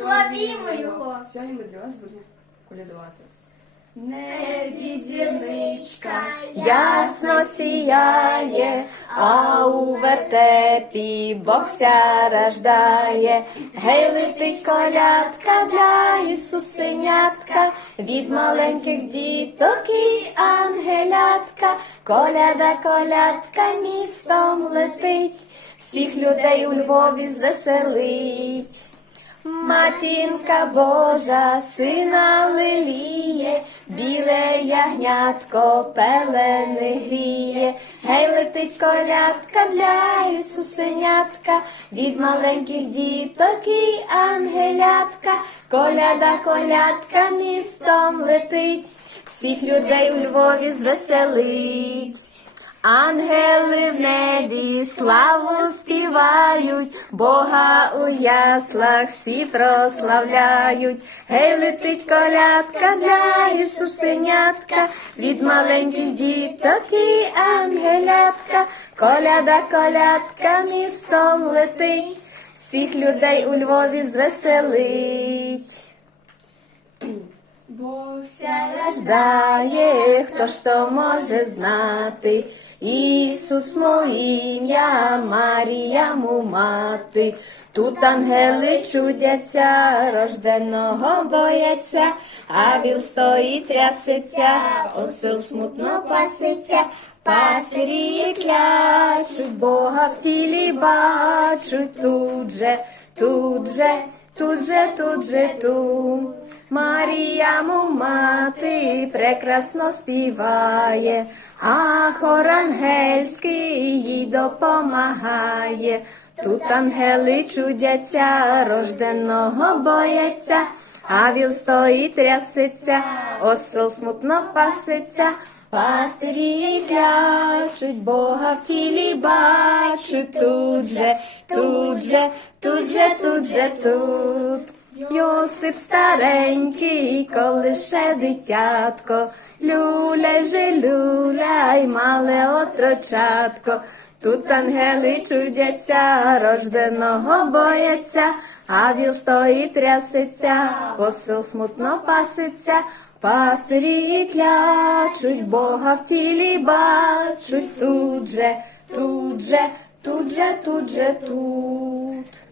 славімо його. Сьогодні ми для вас будемо колядувати. Небі зірничка Ясно сіяє, а у вертепі Бог ся рождає. Гей, летить колядка для Ісусенятка, від маленьких діток і ангелятка. Коляда, колядка містом летить, всіх людей у Львові звеселить. Матінка Божа, сина леліє, біле ягнятко пелени гріє. Гей, летить колядка для Ісусенятка, від маленьких діток і ангелятка. Коляда, колядка містом летить, всіх людей у Львові звеселить. Ангели в небі славу співають, Бога у яслах всі прославляють. Гей, летить колядка для Ісусенятка, від маленьких діток і ангелятка. Коляда, колядка містом летить, всіх людей у Львові звеселить. Бог Рождає, хто ж то може знати, Ісус ім'я, Марія му мати. Тут ангели чудяться, рожденого бояться, а віл стоїть трясеться, осел смутно паситься, пастирі клячуть, Бога в тілі бачуть тут же, тут же, тут же, тут же, тут. Марія му мати прекрасно співає, а хор ангельський їй допомагає. Тут ангели чудяться, рожденого бояться, а віл стоїть трясеться, осел смутно паситься. Пастирі клячуть, Бога в тілі бачуть тут же, тут же, тут же, тут же, тут. Йосип старенький, коли ще дитятко, люляй же люляй, мале отрочатко. Тут ангели чудяться, рожденого бояться, а віл стоїть трясеться, осел смутно паситься, пастирі клячуть, Бога в тілі бачуть тут же, тут же, тут же, тут же, тут.